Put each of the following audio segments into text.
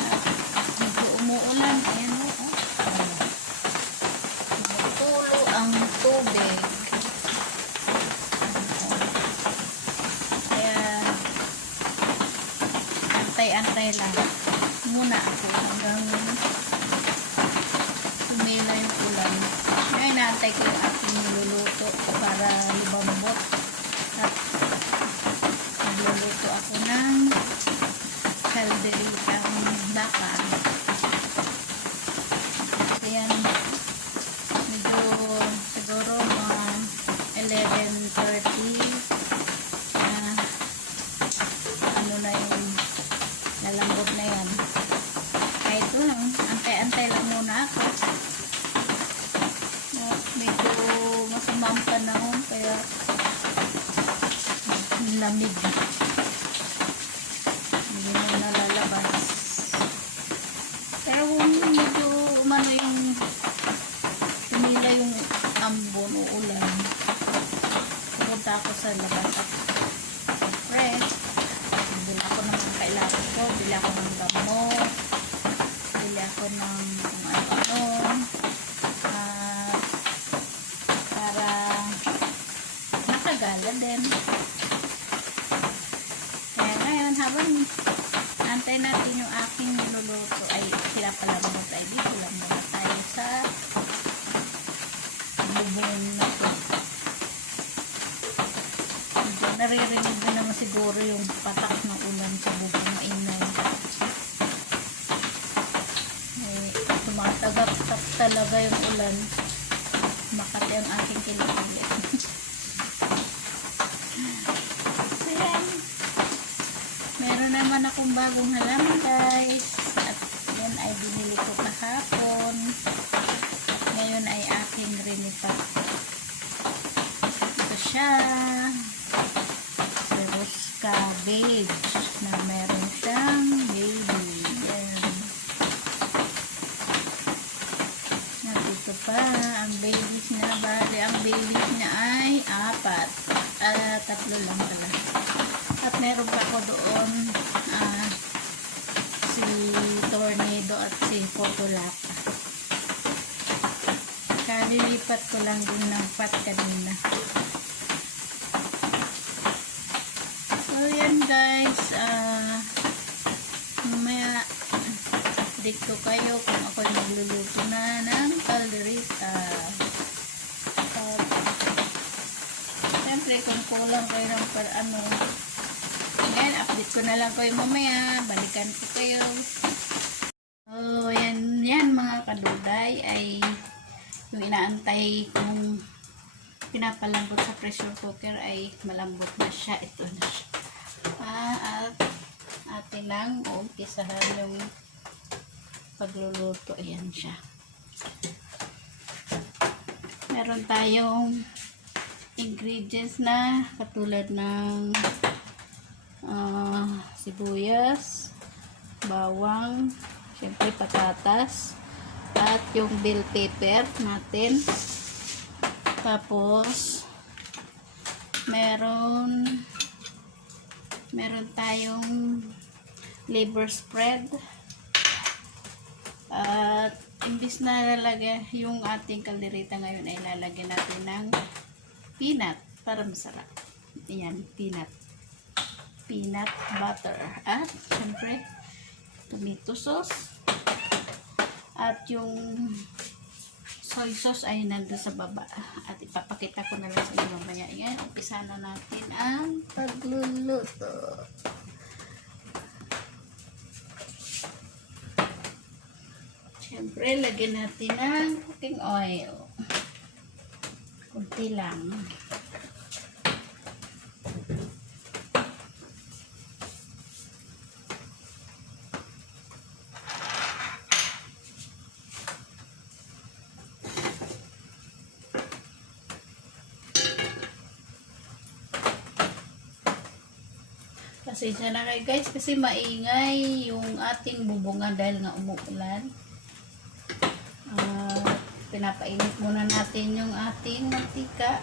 At medyo umuulan. Ayan o. Tumutulo ang tubig. Kaya antay-antay lang muna ako hanggang sumila yung ulan. Ngayon naantay ko yung aking niluluto para lumambot. At nagluluto ako ng kalderitang baka. Ayan, medyo siguro mga 11:30 ano na yung nalambot na yan. Kahit lang, antay-antay lang muna ako. Medyo masamang panahon kaya lamig. Hindi mo nalalabas. Pero medyo umano yung tumila yung ambon o ulan. Pumunta ako sa labas at fresh. Bili ako ng mga kailangan ko. Bili ako ng gamot. Bili ako ng ano-ano. Para nakagala din. Kaya ngayon, habang antay natin yung aking niluluto ay pinapalambot ay dito lang muna tayo sa bubong na ito. Medyo naririnig na naman siguro yung patak ng ulan sa bubong, maingay. Tumatagap talaga yung ulan. Makati ang aking kilikili. So yan. Meron naman akong bagong halaman guys. At yan ay binili ko kahapon. At ngayon ay aking rinipat. Ito siya. Rose cabbage na meron siyang baby. Yan. Nandito pa ang babies niya. Bali ang babies niya ay 4. 3 lang pala. At meron pa ako doon si Tornado at si Potolata. Kalilipat ko lang din ng pot kanina. So yan guys, mamaya dito kayo kung ako nagluluto na ng kalderita. Siyempre kung kulang kayo ng ngayon update ko na lang kayo mamaya, balikan ko kayo. So yan mga kaduday ay yung inaantay kong pinapalambot sa pressure cooker ay malambot na siya. Ito na siya. At atin lang umpisahan yung pagluluto. Ayan siya. Meron tayong ingredients na katulad ng sibuyas, bawang, syempre patatas, at yung bell pepper natin. Tapos meron tayong liver spread. At imbis na lalagyan yung ating kalderita ngayon ay lalagyan natin ng peanut para masarap. Ayan, peanut butter. At syempre tomato sauce. At yung soy sauce ay nandun sa baba. At ipapakita ko na lang sa inyo mamaya. Ayan, umpisa na natin ang pagluluto. Siyempre, lagyan natin ng cooking oil. Kunti lang. Pasensya na kayo guys kasi maingay yung ating bubungan dahil nga umuulan. Pinapainit muna natin yung ating mantika.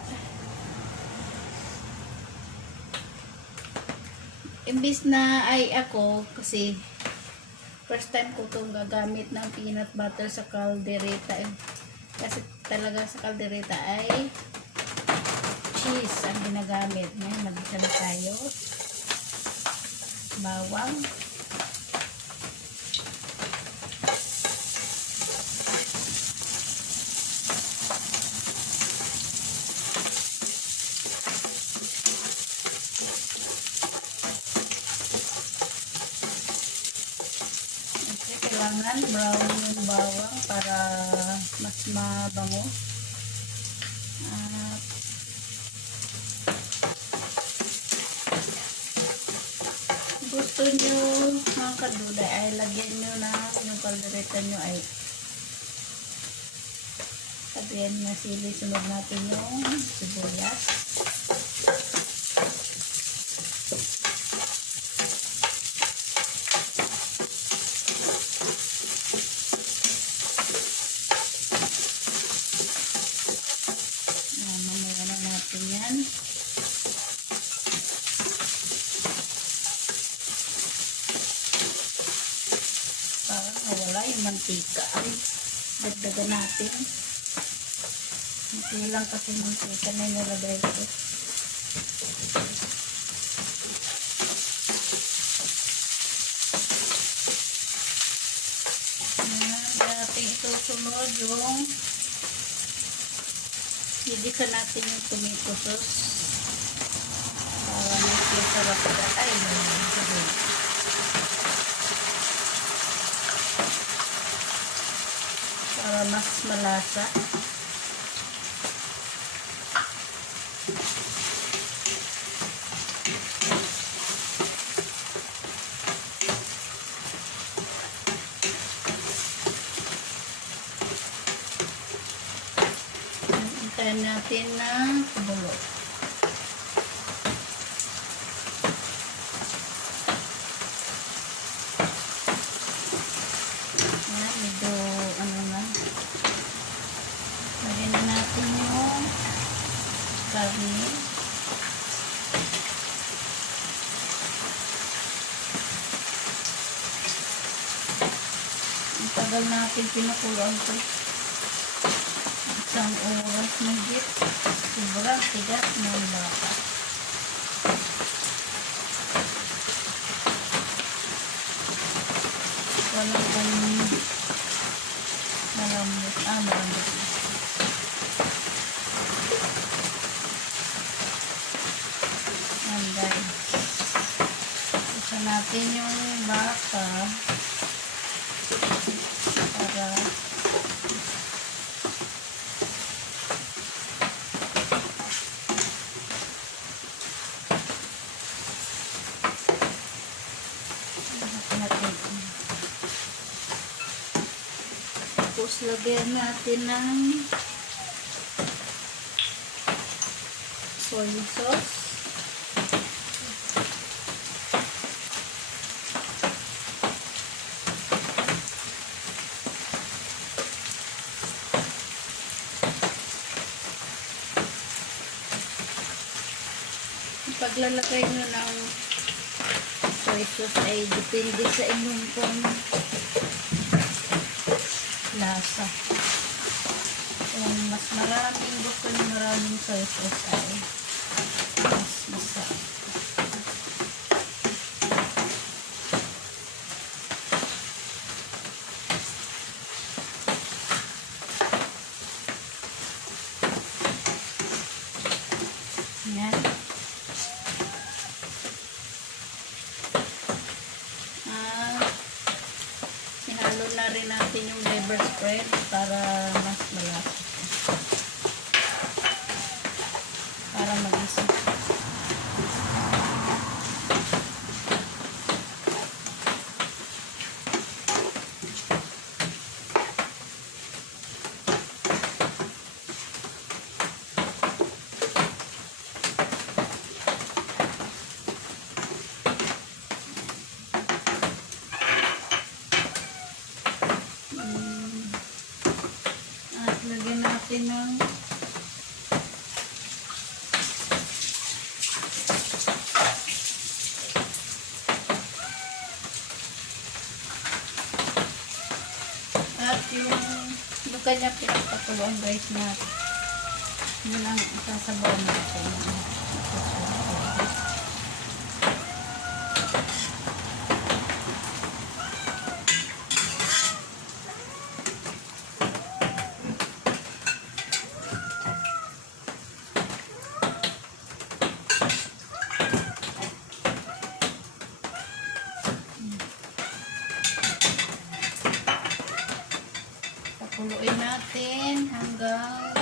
Imbis na ay ako kasi First time ko itong gagamit ng peanut butter sa caldereta. Kasi talaga sa caldereta ay cheese ang ginagamit. Ngayon, mag-isa na tayo. Bawang. Kailangan brown yung bawang para mas mabango. At gusto nyo mga kaduday ay lagyan nyo na yung kaldereta nyo ay lagyan na sili. Sunod natin yung sibuyas. Mamaya na natin yan. Para nawala yung mantika ay dagdagan natin. Hindi lang kasi mantika na nilagay ko. Dating itusunod yung igisa natin yung tomato sauce para mas masarap ka. Ay, para mas malasa. Hintayin natin na kumulo. Ayan, medyo ano na. Lagyan na natin yung karne. Ang tagal natin pinakuluan ko. Isang oras mahigit. Sobrang tigas ng baka. Walang kanyang malambot. Malambot. Anday. Isa natin yung baka para tapos lagyan natin ng soy sauce. Paglalagay nyo ng soy sauce ay depende sa inyong kung lasa. Kung mas maraming gusto nyo maraming soy sauce ay mas masarap. Yan. Hinalo na rin natin yung liver spread para mas malasa. Para mag-isa. At lagyan At yung kanya pinagpakuluan guys na yun ang sasabaw natin. Pakuluin natin hanggang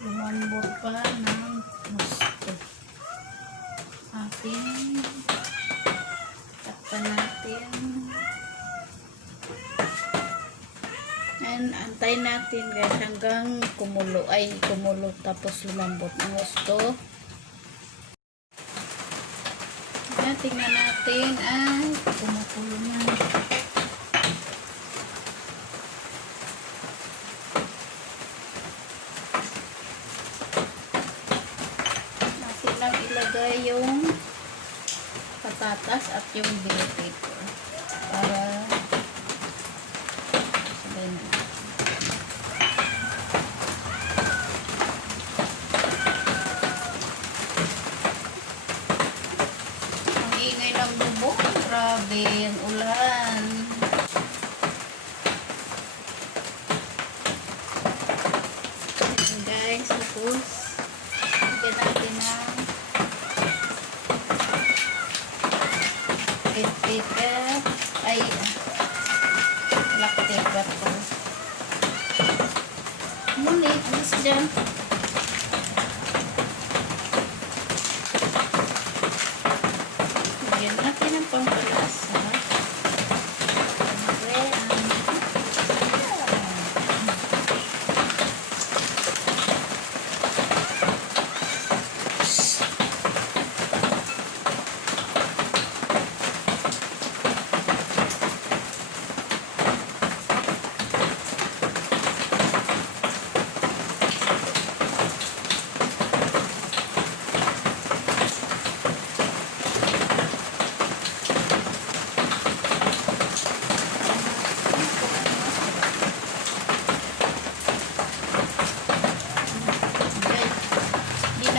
lumambot pa ng gusto. Ating takpan natin. And antayin natin guys hanggang kumulo tapos lumambot ng gusto. Tingnan natin ay kumukulo na. Natin lang ilagay yung patatas at yung bell pepper para sabay na. Grabe, ang ulan. Ayan guys, tapos bigyan natin ng pepper ay black pepper po. Muli, alis dyan. Bigyan natin ng pampalasa.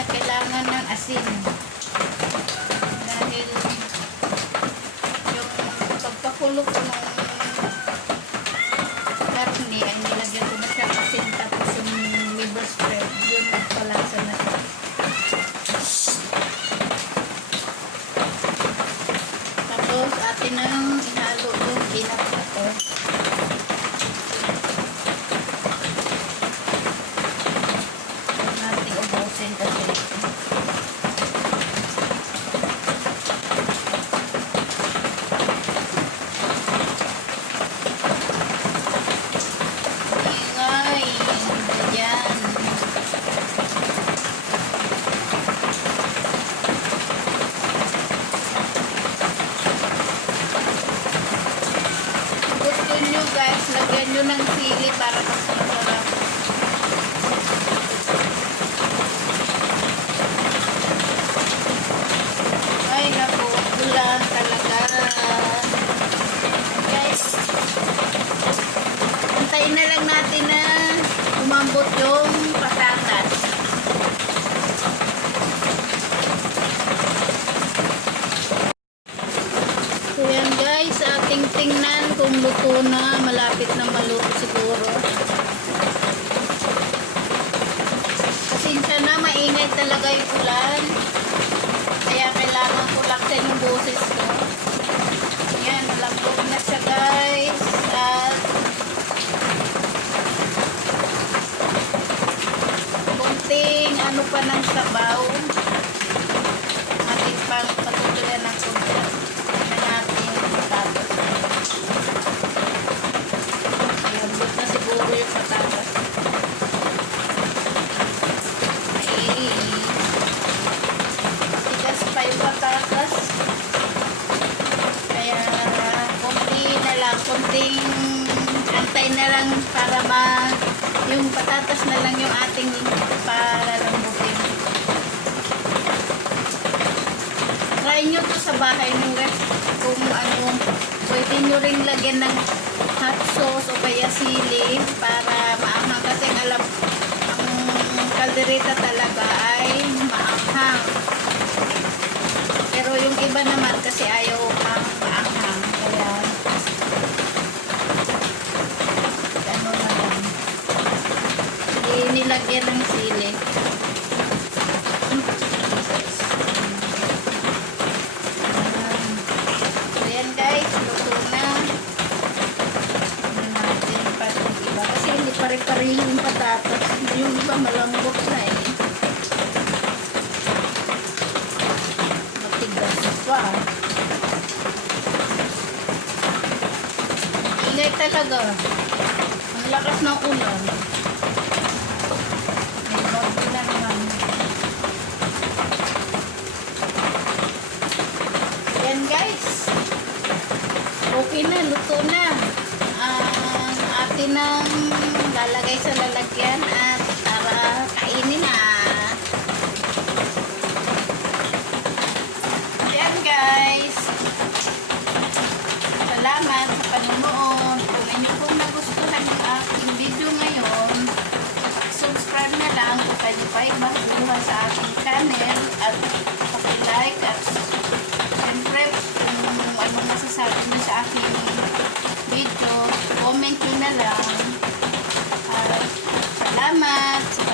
Kailangan ng asin dahil yung pagpakulo ko ng karne ay nilagyan ko na siya asin tapos yung liver spread yun nagpalasa na siya. Tapos atin ang ihalo yung pinakato. Natin ubusin kasi guys, lagyan nyo ng sili para mas masarap. Ay naku, ulan talaga. Guys, antayin na lang natin na umambot yung patatas. So yan guys, ating tingnan kung luto na, malapit na maluto siguro. Pasensya na, maingay talaga yung ulan. Kaya kailangan ko lang sa yung boses ko. Yan, malambot na siya guys. At kunting ano pa ng sabaw. Ating pang patutulan ng kunti. Lambot na siguro yung patatas. Tigas pa yung patatas. Kaya konti na lang, konting antay na lang para yung patatas na lang yung ating para lambutin. Try try nyo to sa bahay nyo guys. Kung ano, pwede nyo rin lagyan ng hot sauce o kaya sili para maanghang. Kasi alam, ang kaldereta talaga ay maanghang. Pero yung iba naman kasi ayaw ang maanghang. Kaya, ano na lang. Hindi nilagyan ng sili. Ayan guys, luto na. Ano natin pa yung iba. Kasi hindi pare-pareho yung patatas. Yung iba malambot na eh. Matigas pa. Ingay talaga. Ang lakas ng ulan. May bago na naman. Yan guys. Okay na, luto na. Ang atin ang lalagay sa lalagyan at para kainin na. Yan guys. Salamat sa panonood. Kung inyo pong nagustuhan yung aking video ngayon, subscribe na lang kung kayo pa ibaguha sa aking channel at paki-like at siyempre kung ano masasabi nyo sa aking video, comment nyo na lang. Salamat!